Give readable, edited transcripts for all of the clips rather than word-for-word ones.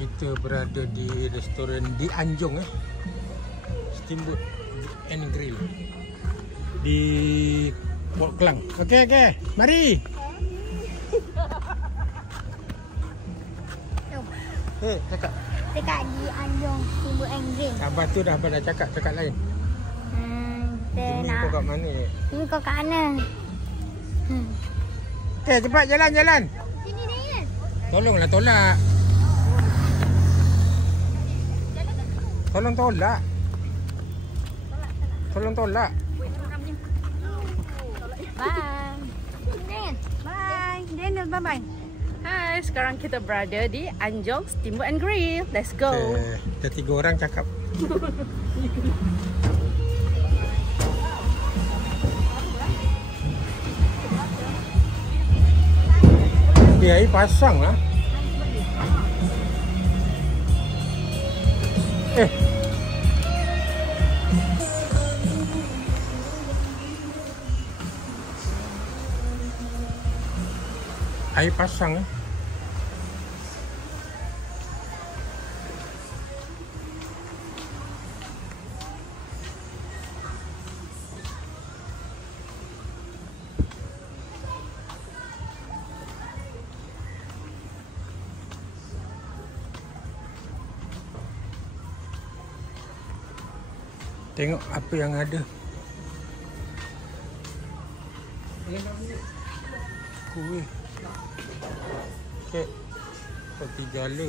Kita berada di restoran di Anjong Steamboat and Grill di Port Klang. Okey, mari. Cakap. Dekat di Anjong Steamboat and Grill. Abah tu dah cakap lain. Ini kau kat mana ni? Ini kau kat mana? Okey, cepat jalan. Sini dia. Tolonglah tolak. Tolong tolak. Bye. Bye. Daniel, bye-bye. Hai, sekarang kita berada di Anjong Steamboat and Grill. Let's go. Dah 3 orang cakap. Dia air pasang lah. Air pasang Tengok apa yang ada. Kuih, kek, roti jala,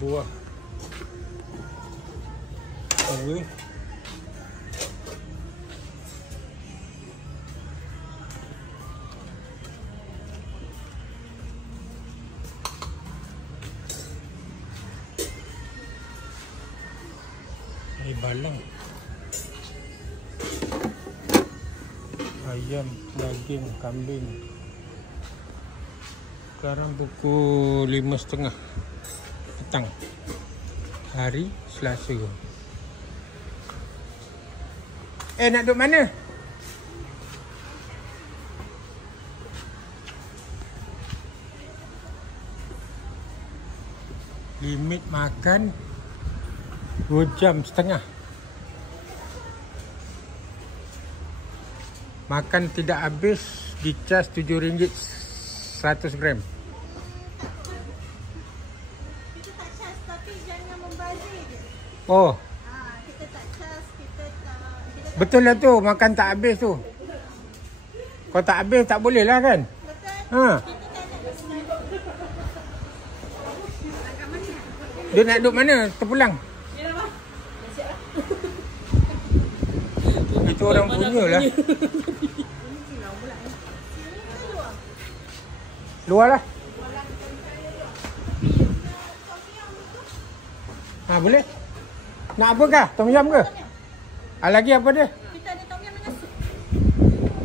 buah, kuih, air balang, ayam, daging, kambing. Sekarang pukul 5.30 petang, hari Selasa. Nak duduk mana? Limit makan 2 jam setengah. Makan tidak habis, dicas RM7 100 gram. Kita tak cas tapi jangan membazir je. Oh, Kita tak cas, kita tak betul lah tu, makan tak habis tu. Kalau tak habis tak boleh lah kan? betul. Dia nak duduk mana? Terpulang. Itu orang punya lah. Luar lah. Boleh? Nak apa kah? Tom yum ke? Lagi apa dia? Kita ada tom yum dengan sup.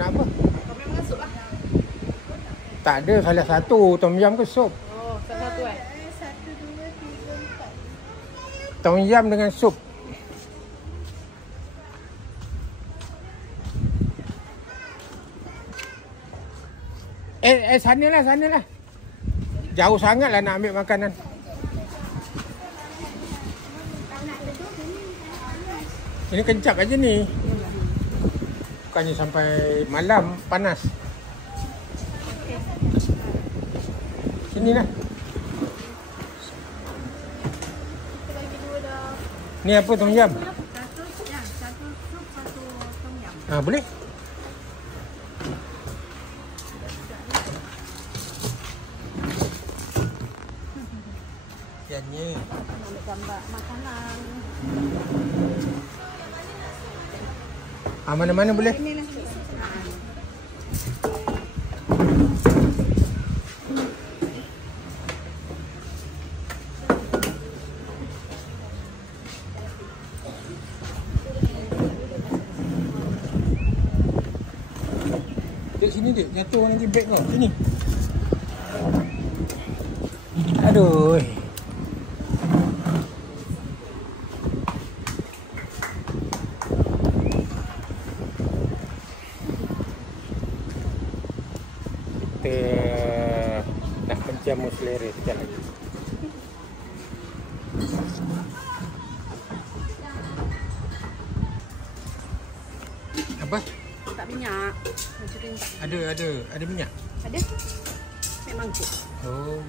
Nak apa? Tom yum dengan sup lah. Tak ada, salah satu. Tom yum ke sup? Oh, satu 1, 2, 3, 4. Tom yum dengan sup. Sanalah. Jauh sangat lah nak ambil makanan. Ini kencap aja ni. Bukannya sampai malam panas. Sini lah. Ni apa tom yum? Satu sup, satu tom yum. Boleh? Ikannya. Ambil gambar makanan. Mana-mana boleh? Inilah. Dek sini dek, jatuh nanti beg kau. Sini. Aduh. Kita dah jamu selera sekali lagi. Apa? Tak minyak. Macam tu tak. Ada minyak. Ada? Memang tu. Oh.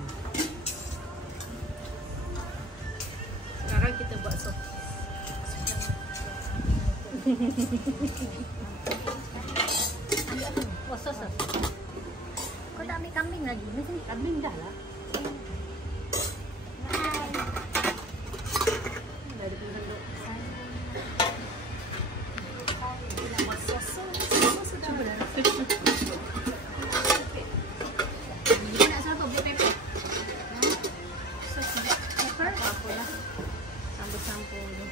Sekarang kita buat sos. Oh, sos. Kau tak ambil kambing lagi? Macam ni. Kambing dah lah. Bye. Dah ada pilihan duk. Nak suruh apa? Black pepper? Sos black pepper? Apalah. Campur-campur je.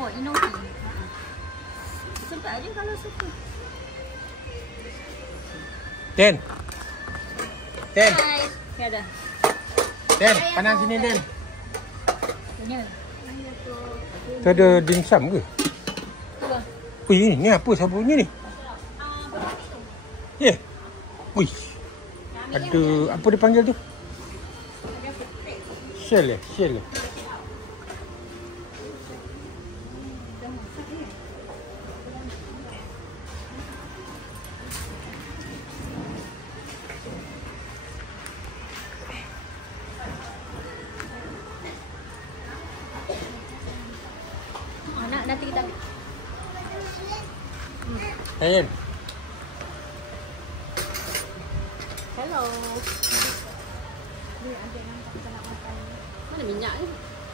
Oh, inoki. Sempat je kalau suka. Den. Den. Hai. Ya dah. Den, pandang sini Den. Punya. Tu ada dimsum ke? Apa? Ui, ni apa sabunnya ni? Ya. Ui. Ada apa dia panggil tu? Shell eh? Shell eh? Oh, nanti kita ambil. Ayan. Hello. Mana minyak ni?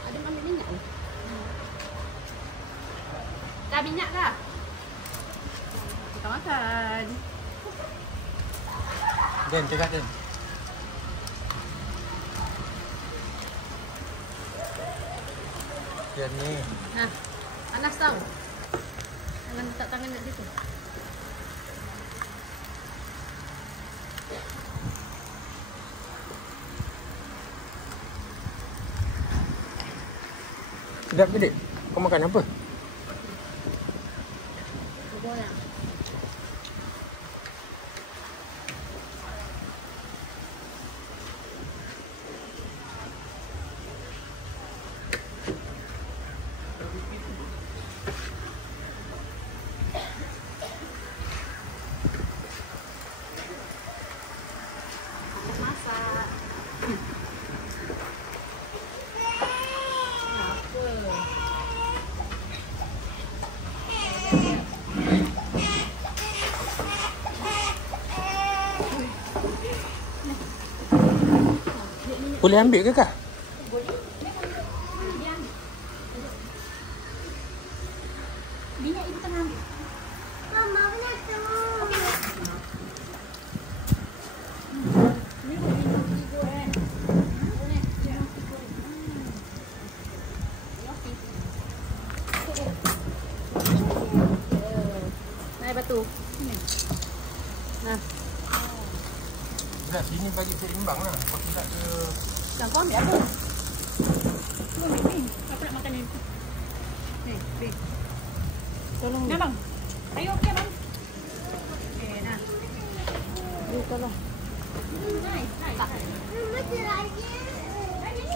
Ada ambil minyak ni? Dah minyak dah? Kita makan. Den, cakap Den. Dan ni. Nah, panas tau. Jangan letak tangan kat situ. Sedap ke, Dek? Kau makan apa? Bubur nak. Masak. Boleh ambil ke kah? Minyak ibu tengah ambil. Mama, mana tu? Naik batu. Nah, Dah, sini bagi seimbang lah. Kau tidak ke... dah kau ambil apa? Ni, aku nak makan ni. Ni, bing. Tolong. Nah, bang. Ayo, okey, bang. Okey, nah. Ni, tolong. Nice. Tak. Ni. Try. Kiwi.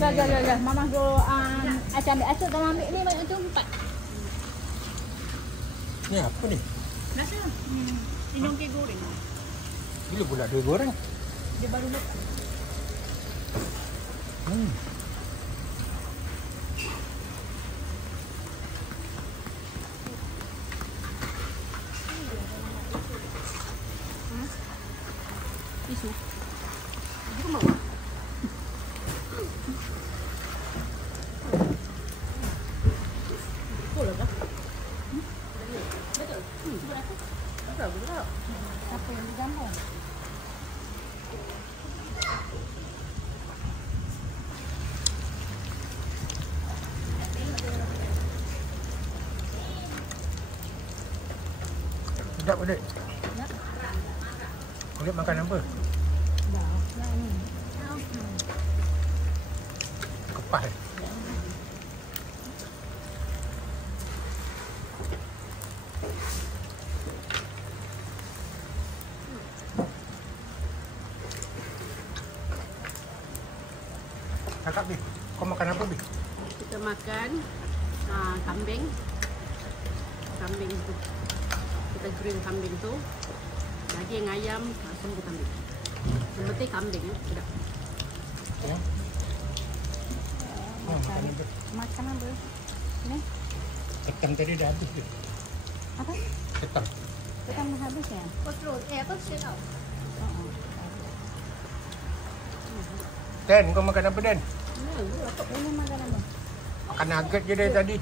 Gak. Mama go Acah ambil Acah tolong ambil ni banyak tu 4. Ni apa ni? Rasa inoki goreng. Bila pula dia goreng? Dia baru letak. Tisu. Dia mau. Boleh tak? Betul. Betul. Apa yang digambar? Sedap ke, Dek? Dek makan apa? Dah. Nah ni. Kepas. Kakak Bi, kau makan apa Bi? Kita makan kambing. Kambing tu. Kita grill kambing tu. Daging ayam, semua kambing. Yang penting kambing ya, sedap. Ya. Makan. Makan apa? Ni. Ketang tadi dah habis Bi. Apa? Ketang. Kita dah habis ya? Kontrol. Apa sih tau? Den, kau makan apa Den? Ini makan apa? Makan nugget je dari tadi.